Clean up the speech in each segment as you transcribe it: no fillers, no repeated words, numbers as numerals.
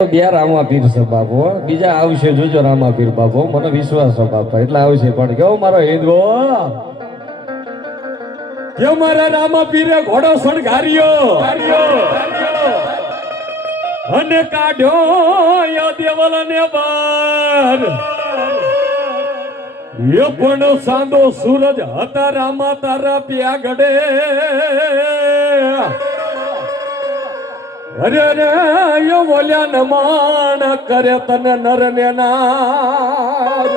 બે રામાપીર છે બાપુ, બીજા આવશે જોજો રામાપીર બાપુ, મને વિશ્વાસ છે બાપા, એટલે આવશે. પણ કેવો મારો હિન્દવો કે મારા રામાપીરે ઘોડો શણગાર્યો અને કાઢ્યો દેવલ ને બાર. એ પણ સાંદો સૂરજ હતા રામા તારા પ્યાગડે. અરે રે યો બોલ્યા નમાણ કરે તને નર ને નાર.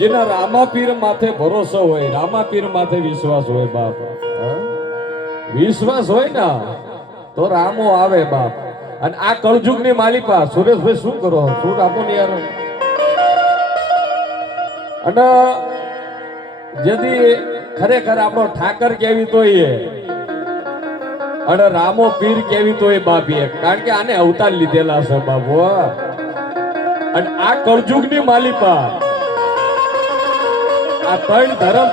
જેના રામાપીર માથે ભરોસો હોય, રામાપીર માથે વિશ્વાસ હોય બાપ, વિશ્વાસ હોય ને તો રામો આવે બાપ. અને આ કળજુગ ની માલિકા સુરેશભાઈ શું કરો, શું આપો ને યાર. અને જેથી ખરેખર આપણો ઠાકર કેવી તો એ અને રામો પીર કેવી તો એ બાપી, કારણ કે આને અવતાર લીધેલા છે બાપુ. અને આ કળજુગ ની માલિકા આ ત્રણ ધર્મ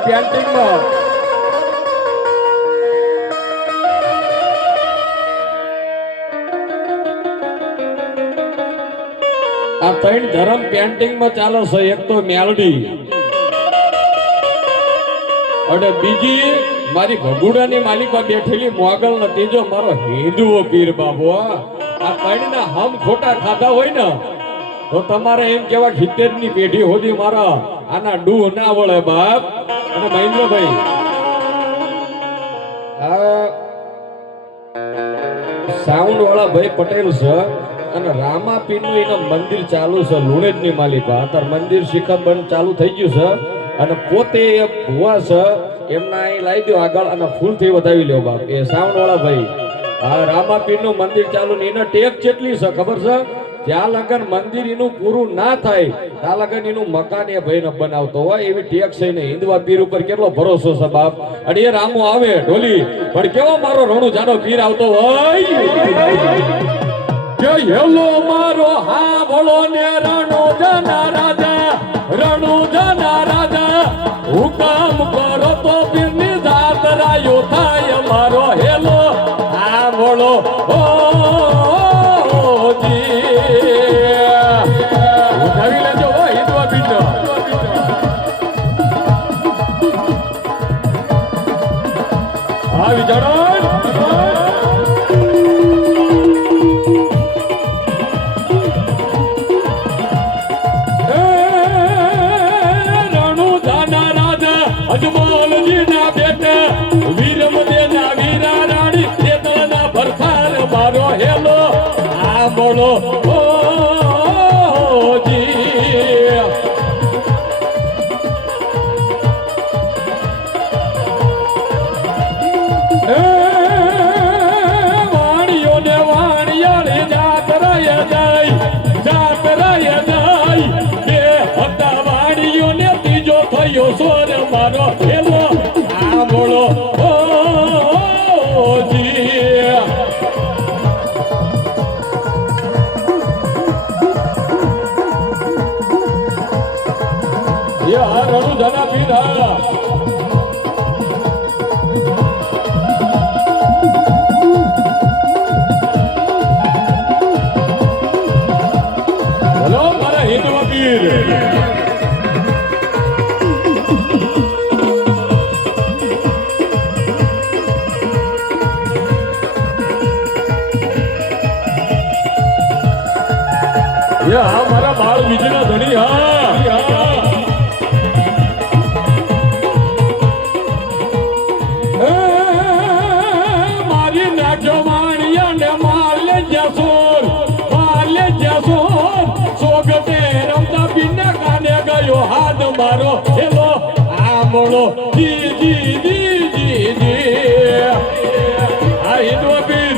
પેન્ટિંગ માં ચાલે છે. એક તો મેલડી અને બીજી મારી ભગુડાની માલિકા બેઠેલી મોગલ ને ત્રીજો મારો હિન્દુઓ પીર બાબુ. આ ત્રણ ના હમ ખોટા ખાધા હોય ને તો તમારે એમ કેવા 70 ની પેઢી હોદી મારા આના ડૂ ના વળે બાપ. અને મહેન્દ્રભાઈ આ સાઉન્ડ વાળા ભાઈ પટેલ છે અને રામાપીર નું એનું મંદિર ચાલુ છે. લુણેજ ની માલિકા અત્યારે મંદિર શિખરબંધ ચાલુ થઈ ગયું છે અને પોતે ભુવા છે એમના અહીં લાવી દો આગળ અને ફૂલ થી વધાવી લ્યો બાપ. એ સાઉન્ડ વાળા ભાઈ આ રામાપીર નું મંદિર ચાલુ ને એના ટેક કેટલી છે ખબર છે? જ્યાં લગન મંદિર એનું પૂરું ના થાય ત્યાં લગન એનું મકાન એ ભાઈ ને બનાવતો હોય એવી ટેક છે ને. હિન્દવા પીર ઉપર કેટલો ભરોસો છે બાપ. અને એ રામો આવે ઢોલી પણ કેવો મારો રણુ જાનો પીર આવતો હોય કે હેલો મારો હા ભળો ને રણુ જાના રાજા, રણુ જાના રાજા હુકમ કરો તો પીર ની જાત રાયો થાય મારો હેલો હા ભળો ઓ અજમોલજી ના બેટા વીરમદે ના વીરા રાણી તેતળ ના ભરથાર મારો હેલો આ બોલો ઓજી. વાણીઓ ને વાણિયાળી જાત રહે જાય, જાત રહે જાય. બે હતા વાણીઓ ને ત્રીજો થયો સોર મારો હેલો આ બોલો ઓજી. યા રણુ જના પીરા હેલો મારા હિન્દુ પીર. મારા બાળ બીજના ધણી મારી નાખ્યો વાણિયા ને માલે જસોર, માલે જસોર સોગતે રમતા પીના કાને ગયો હાથ મારો હેલો આ બોલો જી જી જી જી જી. આ હિન્દુ પીર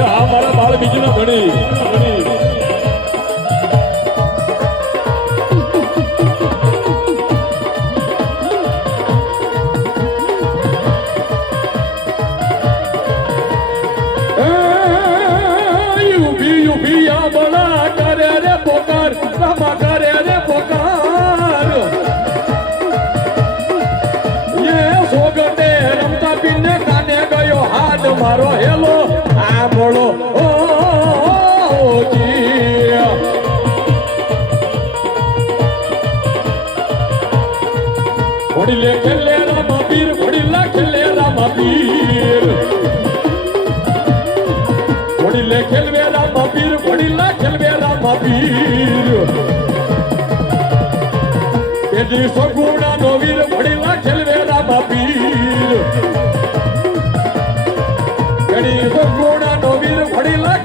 આ મારા બાળ બીજું ના ભણી. યુભી આ બળા કરે રે પોકાર, રામા કરે રે પોકાર. એ સોગટે રમતા પીને કાને ગયો હાથ મારો હેલો આ બોલો ઓ જી ઘોડીલે ખેલે રામા પીર ઘોડીલા ખેલે રામા પીર ઘોડીલે ખેલવે રામા પીર ઘોડીલા ખેલવે રામા પીર બેદી સગુણા નો વીર ઘોડીલા ખેલવે રામા પીર બેદી સગુણા નો વીર ઘોડીલા